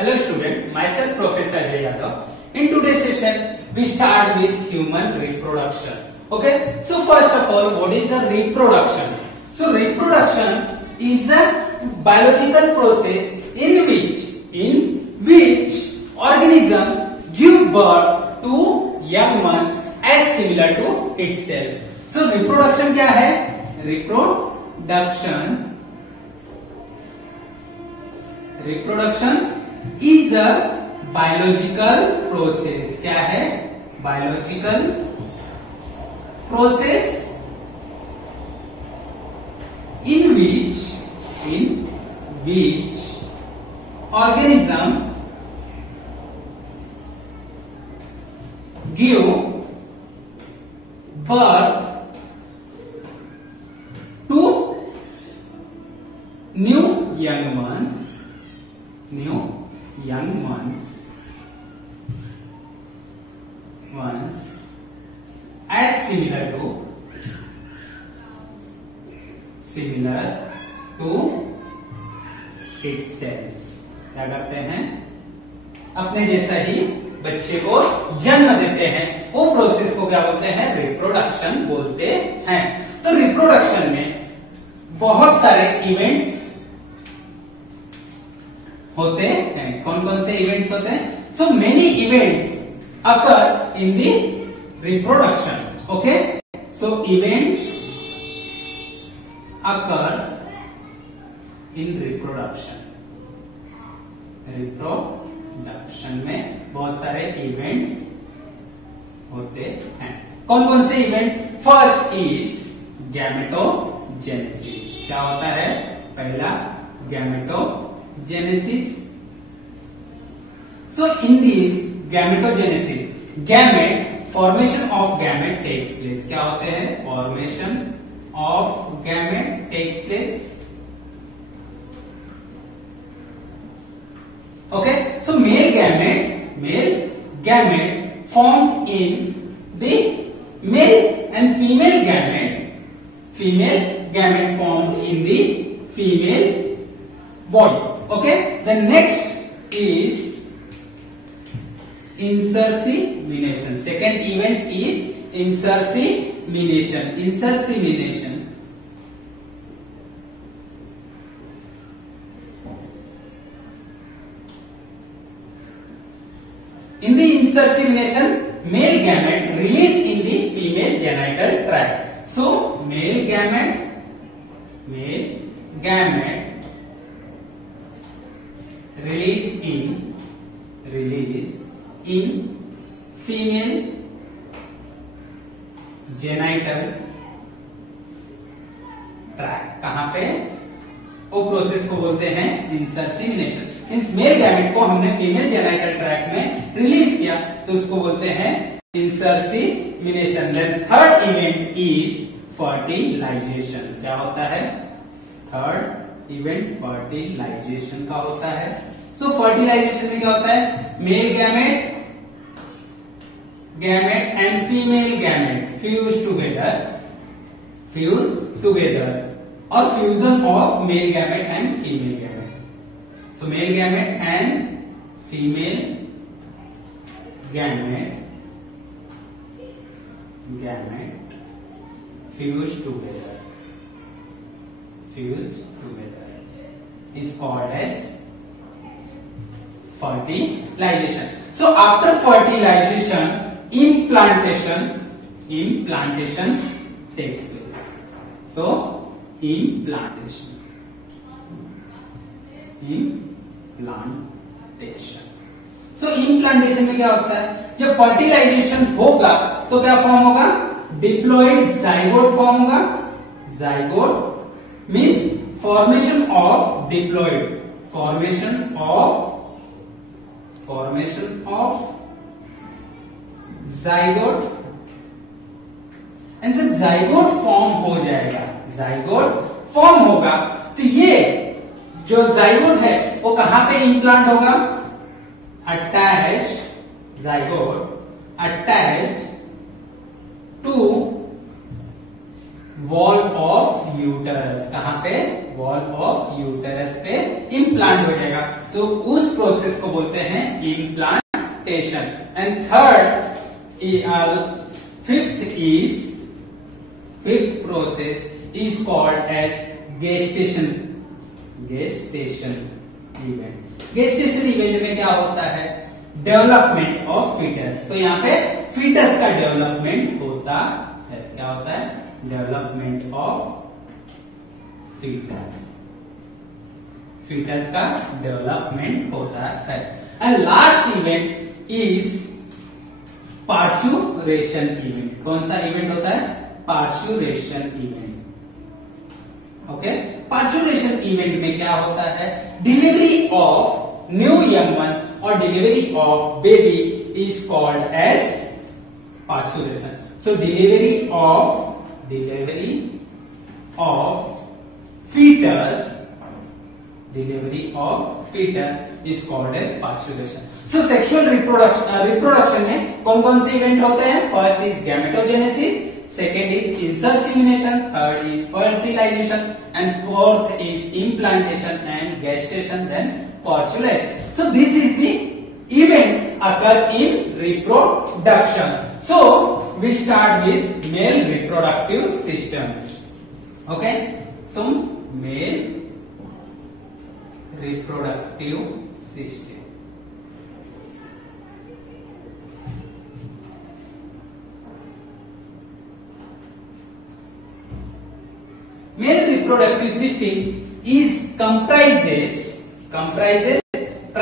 Hello student, myself Professor Ajay Yadav. In today's session, we start with human reproduction. Okay, so first of all, what is a reproduction? So reproduction is a biological process in which organism give birth to young ones as similar to itself. So reproduction क्या है? Reproduction is a biological process. क्या है? Biological process in which organism give birth to new young ones as similar to itself. क्या करते हैं? अपने जैसा ही बच्चे को जन्म देते हैं, वो प्रोसेस को क्या बोलते हैं? रिप्रोडक्शन बोलते हैं. तो रिप्रोडक्शन में बहुत सारे इवेंट्स होते हैं. कौन कौन से इवेंट्स होते हैं? So many events occur in the reproduction. Okay, so events occurs in reproduction. Reproduction में बहुत सारे इवेंट्स होते हैं. कौन कौन से इवेंट? First is gametogenesis. क्या होता है? पहला gametogenesis. So in the gametogenesis, gamete formation of gamete takes place. क्या होते हैं? Formation of gamete takes place. Okay, so male gamete formed in the male and female gamete formed in the female body. Okay, the next is insertion. Second event is insertion. In the insertion, male gamete released in the female genital tract. So male gamete released in female genital tract. कहां पे? वो process को बोलते हैं इंसर्सिमिनेशन. Means mail gamete को हमने female genital tract में release किया तो उसको बोलते हैं insemination. Then third event is fertilization. क्या होता है? थर्ड इवेंट फर्टिलाइजेशन का होता है. सो फर्टिलाइजेशन में क्या होता है? Male gamete and female gamete fuse together or fusion of male gamete and female gamete. So male gamete and female gamete fuse together is called as fertilization. So after fertilization, implantation takes place. So implantation. So implantation में क्या होता है? जब fertilisation होगा तो क्या form होगा? Diploid zygote form होगा. Zygote means formation of diploid, formation of zygote. And जब जाइगोट फॉर्म हो जाएगा, जाइगोट फॉर्म होगा तो ये जो जाइगोट है वो कहां पे इंप्लांट होगा? Attached zygote attached to wall of uterus, कहां पे? वॉल ऑफ यूटरस पे इम्प्लांट हो जाएगा, तो उस प्रोसेस को बोलते हैं implantation. And fifth process is called as gestation event. Gestation event में क्या होता है? Development of foetus. तो यहाँ पे फीटस का डेवलपमेंट होता है। क्या होता है? Development of foetus. फीटस का डेवलपमेंट होता है। And last event is parturition event. कौन सा इवेंट होता है? Parturition event. Okay, parturition event में क्या होता है? Delivery of new young one और delivery of baby is called as parturition. So delivery of fetus is called as pasteurization. So sexual reproduction में कौन कौन से इवेंट होते हैं? First is gametogenesis, second is insemination, third is fertilisation and fourth is implantation and gestation, then parturition. So this is the event occur in reproduction. So we start with male reproductive system. Okay, so male reproductive system. Male reproductive system is comprises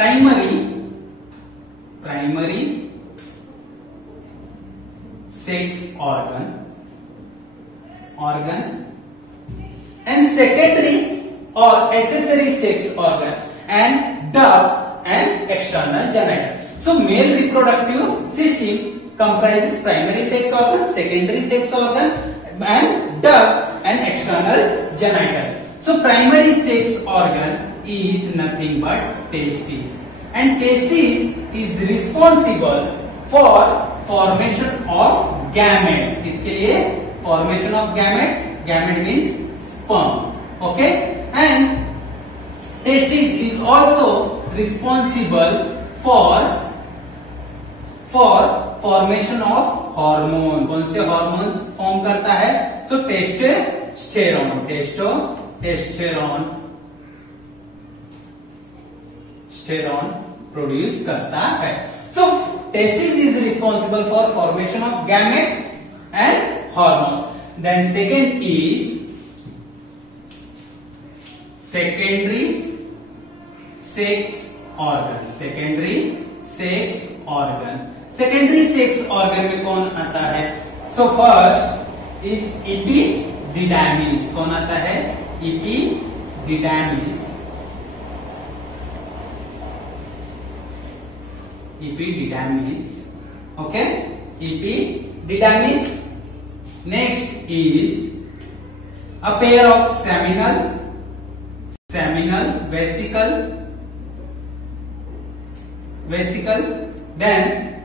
primary sex organ and secondary or accessory sex organ and duct and external genital. So male reproductive system comprises primary sex organ, secondary sex organ and duct and external genital. So primary sex organ is nothing but testes, and testes is responsible for formation of gamete. इसके लिए formation of gamete means sperm. Okay, and testes is also responsible for formation of hormone. कौन से hormones form करता है? So testosterone produce करता है. So testis is responsible for formation of gamete and hormone. Then second is secondary sex organ. Secondary sex organ में कौन आता है? So first is epididymis. कौन आता है? epididymis. Okay, epididymis. Next is a pair of seminal vesicle, then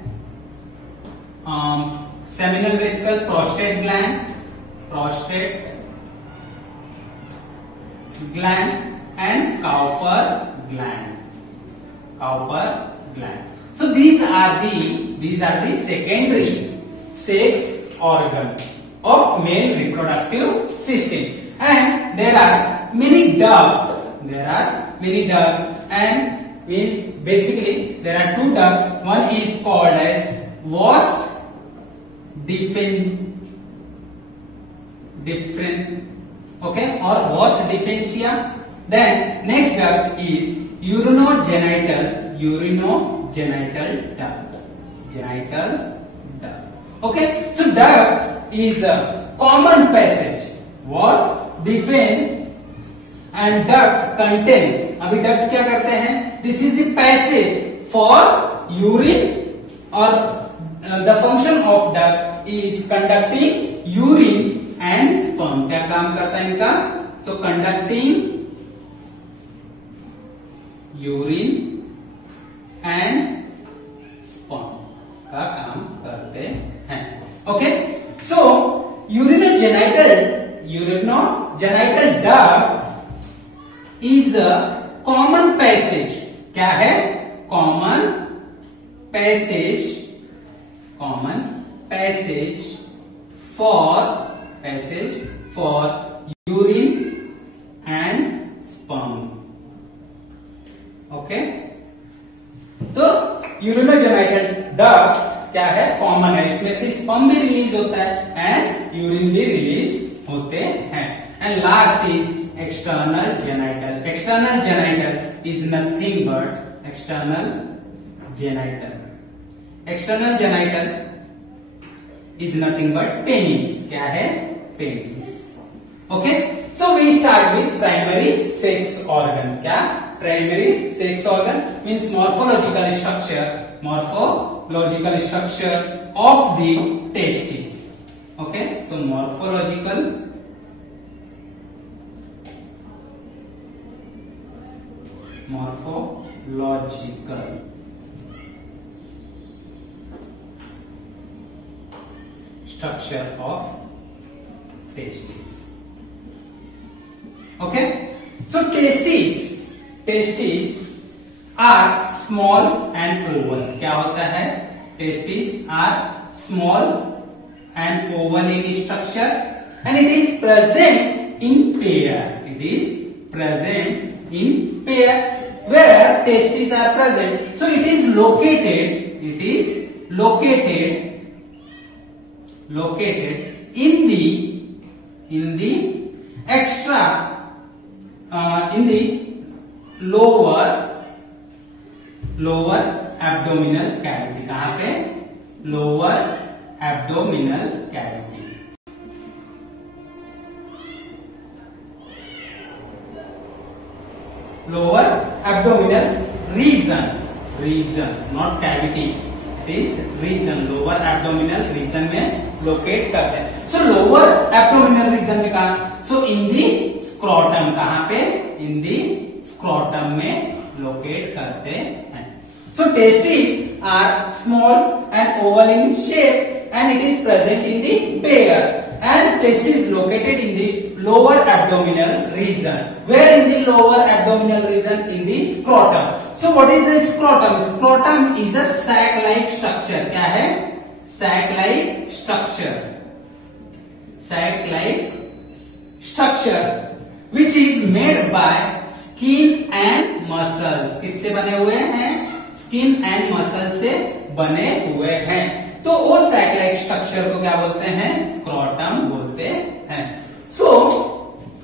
seminal vesicle, prostate gland and Cowper gland. So these are the secondary sex organ of male reproductive system, and there are many duct. And means basically there are two duct. One is called as vas deferens, okay, or vas deferentia. Then next duct is urinogenital duct. Okay, so duct is a common passage. Vas deferens and duct contain. अभी duct क्या करते हैं? This is the passage for urine, or the function of duct is conducting urine and sperm. क्या काम करता है इनका? So conducting urine and sperm का काम करते हैं. Okay, so urinogenital urinogenital duct is a common passage. क्या है? Common passage for urine and sperm. Okay, तो यूरिनोजेनाइटल डक्ट क्या है? कॉमन है। इसमें से स्पर्म भी रिलीज होता है एंड यूरिन भी रिलीज होते हैं। And last is external genital. External genital is nothing but external genital is nothing but penis. क्या है? Penis. Okay, so we start with primary sex organ. क्या? Primary sex organ means morphological structure of the testes. Okay, so morphological structure of testes. Okay, so testes are small and oval. क्या होता है? Testes are small and oval in structure and it is present in pair. Where testes are present, so it is located in the lower abdominal cavity. कहां पे? Lower abdominal cavity. Lower abdominal region, not cavity, it is region. Lower abdominal region में locate करते हैं। So lower abdominal region में कहा? So in the scrotum. कहां पे? इन the scrotum में लोकेट करते हैं। So testes are small and oval in shape and it is present in the pair and testis located in the lower abdominal region. Where in the lower abdominal region? In the scrotum. So what is the scrotum? Scrotum is a sac-like structure. क्या है? Sac-like structure which is made by skin and muscles. किससे बने हुए हैं? Skin and muscle से बने हुए हैं। तो वो सैक-लाइक स्ट्रक्चर को क्या बोलते हैं? स्क्रोटम बोलते हैं। So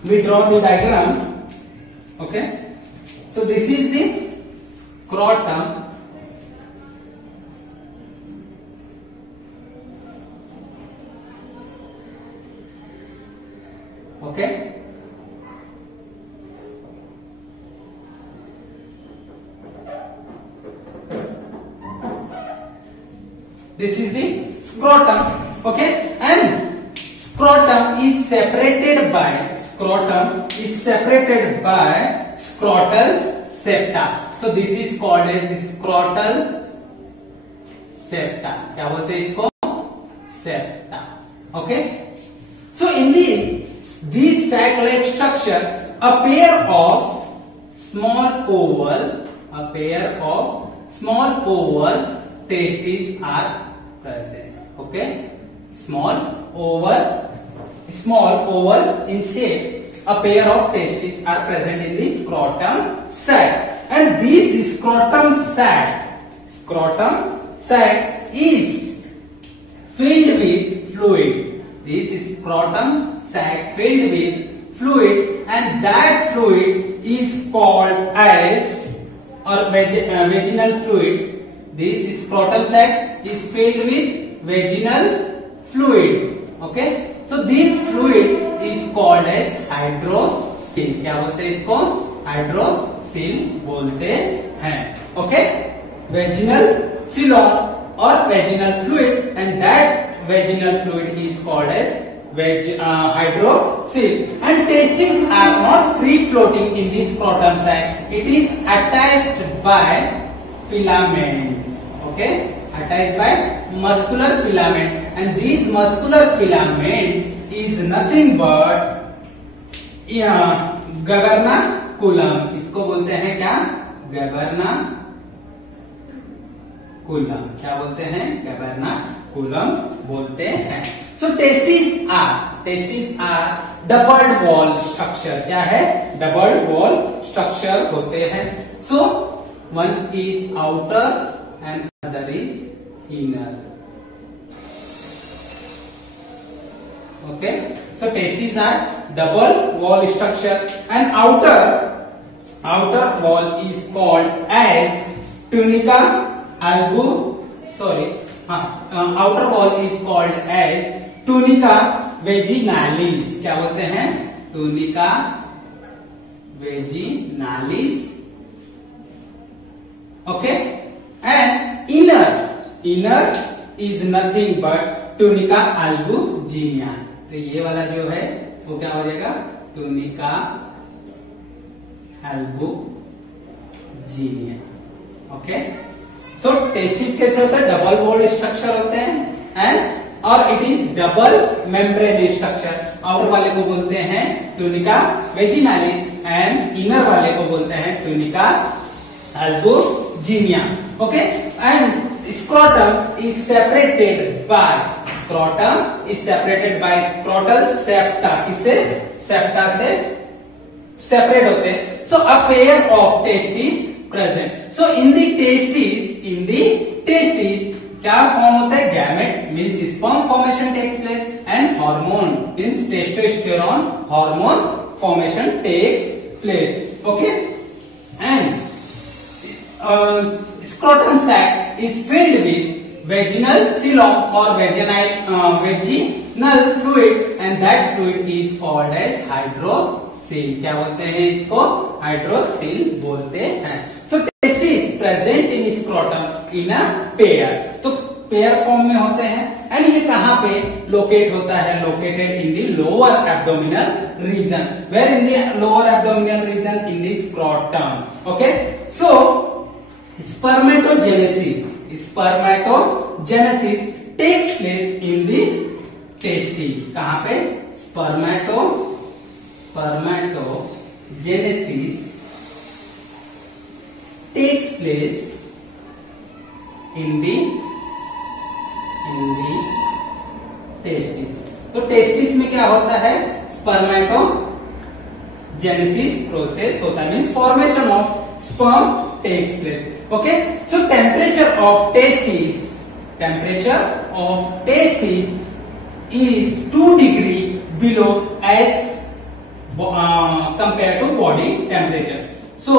we draw the diagram. Okay, so this is the scrotum. Okay, this is the scrotum. Okay, and scrotum is separated by scrotal septa. So this is called as scrotal septa. क्या बोलते हैं इसको? Septa. Okay, so in this sac-like structure, a pair of small oval testes are present. Okay, small oval in shape, a pair of testes are present in the scrotum sac, and this scrotum sac is filled with fluid. This scrotum sac filled with fluid, and that fluid is called as vaginal fluid. This scrotum sac is filled with vaginal fluid. Okay, so this fluid is called as hydrocele. क्या बोलते हैं इसको? Hydrocele बोलते हैं। Okay, vaginal coelom or vaginal fluid, and that vaginal fluid is called as hydrocele. And testes are not free floating in this scrotum sac. It is attached by filaments. Okay, attached by muscular filament, and this muscular filament is nothing but गबर्नाकुलम, इसको बोलते हैं क्या? गबर्नाकुलम। क्या बोलते हैं? Gubernaculum बोलते हैं। So testis are doubled wall structure. क्या है? डबल्ड वॉल स्ट्रक्चर होते हैं। So one is outer and other is inner. Okay, so testes are double wall structure and outer wall is called as tunica outer wall is called as tunica vaginalis. क्या बोलते हैं? tunica vaginalis. Okay, and inner is nothing but tunica albuginea. तो ये वाला जो है वो क्या हो जाएगा? tunica albuginea. ओके, सो टेस्टिस कैसे होता है? डबल वॉल स्ट्रक्चर होते हैं एंड और it is double membrane structure. Outer वाले को बोलते हैं tunica vaginalis एंड इनर वाले को बोलते हैं tunica albuginea. Okay, and scrotum is separated by scrotal septa. इससे septa से सेपरेट होते हैं. So a pair of testes present. So in the testes क्या फॉर्म होता है? Gamete means sperm formation takes place and hormone means testosterone hormone formation takes place. Okay, and scrotum sac is filled with vaginal coelom or vaginal fluid and that fluid is called as hydrocele. क्या बोलते हैं इसको? Hydrocele बोलते हैं. So testes present in scrotum in a pair. तो pair form में होते हैं एंड ये कहाँ पे लोकेट होता है? Located in the lower abdominal region. Where in the lower abdominal region? In the scrotum. Okay, so spermatogenesis takes place in the testes. कहां पे? spermatogenesis takes place in the testes. तो testis में क्या होता है? Spermatogenesis process होता है means formation of sperm takes place. Okay, so temperature of testes is 2 degree below as compared to body temperature. So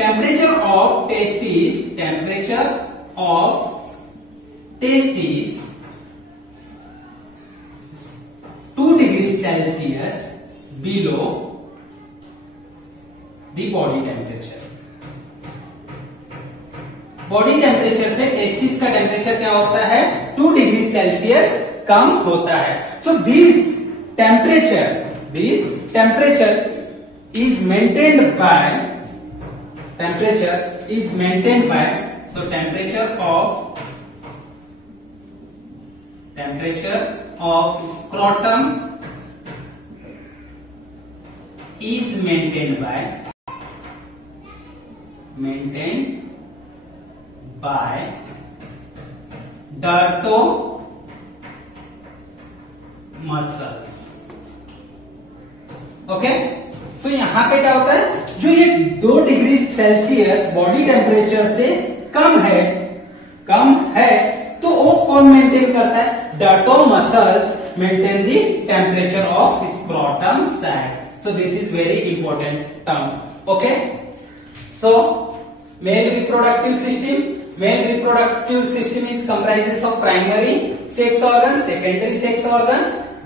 temperature of testes 2 degree Celsius below the body temperature. Body temperature से testis का temperature क्या होता है? 2 degree Celsius कम होता है. So this temperature is maintained by so temperature of scrotum is maintained by darto muscles. Okay, so यहां पे क्या होता है? जो ये 2 डिग्री सेल्सियस बॉडी टेम्परेचर से कम है तो वो कौन मेंटेन करता है? Darto muscles maintain the temperature of scrotum sac. So this is very important term. Okay, so male reproductive system is comprises of primary sex organ, secondary sex organ,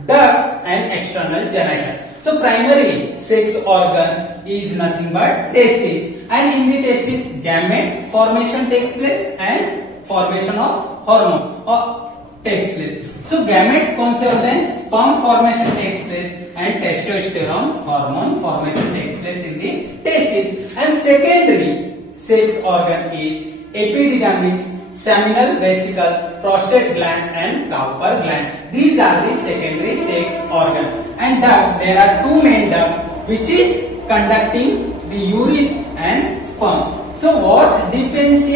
duct and external genita. So primary sex organ is nothing but testes, and in the testes gamete formation takes place and formation of hormone takes place. So gamete कौन से होते हैं? Sperm formation takes place and testosterone hormone formation takes place in the testes. And secondary sex organ is epididymis, seminal vesicle, prostate gland and Cowper gland. These are the secondary sex organ. And duct, there are 2 main duct which is conducting the urine and sperm. So vas deferens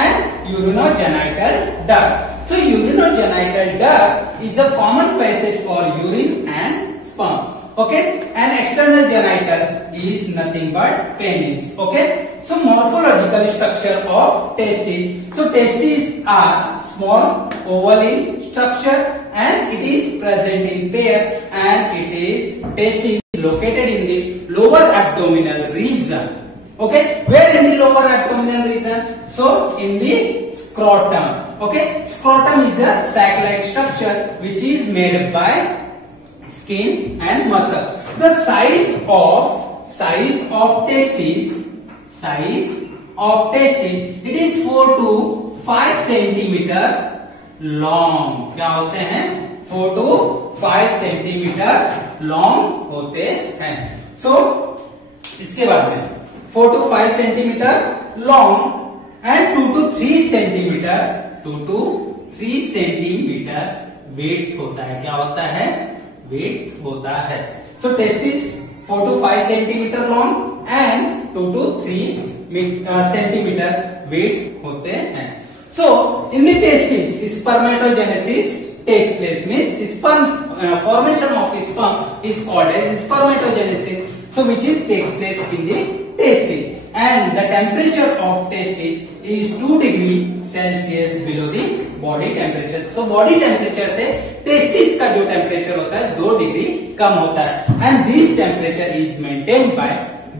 and urinogenital duct. So urinogenital duct is a common passage for urine and sperm. Okay, and external genital is nothing but penis. Okay, so morphological structure of testes. So testes are small, oval in structure, and it is present in pair, and testes located in the lower abdominal region. Okay, where in the lower abdominal region? So in the scrotum. Okay, scrotum is a sac-like structure which is made by skin and muscle. The size of testes, it is 4 to 5 centimetre long. क्या होते हैं? 4 to 5 centimetre long होते हैं. सो इसके बाद में 4 to 5 centimetre long and 2 to 3 centimetre weight होता है. क्या होता है? वेट होता है. So testis 4 to 5 centimetre long and 2 to 3 centimetre weight होते हैं. So in the testes, spermatogenesis takes place. Means sperm formation of sperm is called as spermatogenesis. So which takes place in the testes, and the temperature of testes is 2 degree Celsius below the body temperature. So body temperature से testes का जो temperature होता है 2 degree कम होता है, and this temperature is maintained by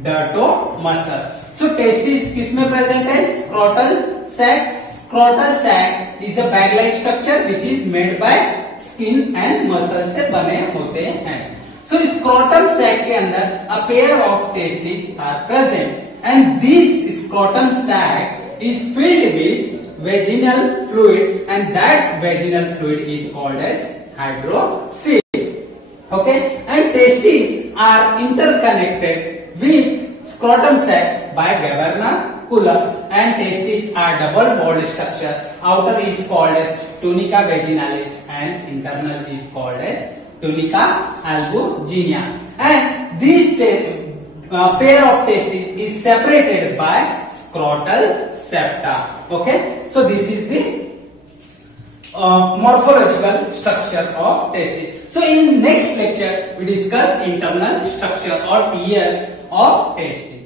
Darto muscle. So testes किसमें present है? Scrotal sac. Scrotal sac is a bag-like structure which is made by skin and muscle से बने होते हैं. So scrotum sac के अंदर a pair of testes are present, and this scrotum sac is filled with vaginal fluid, and that vaginal fluid is called as hydrocele. Okay, and testes are interconnected with scrotum sac by Gaverna-cula, and testes are double-walled structure. Outer is called as tunica vaginalis and internal is called as tunica albuginea. And this pair of testes is separated by scrotal septa. Okay, so this is the morphological structure of testes. So in next lecture we discuss internal structure or TS of testes.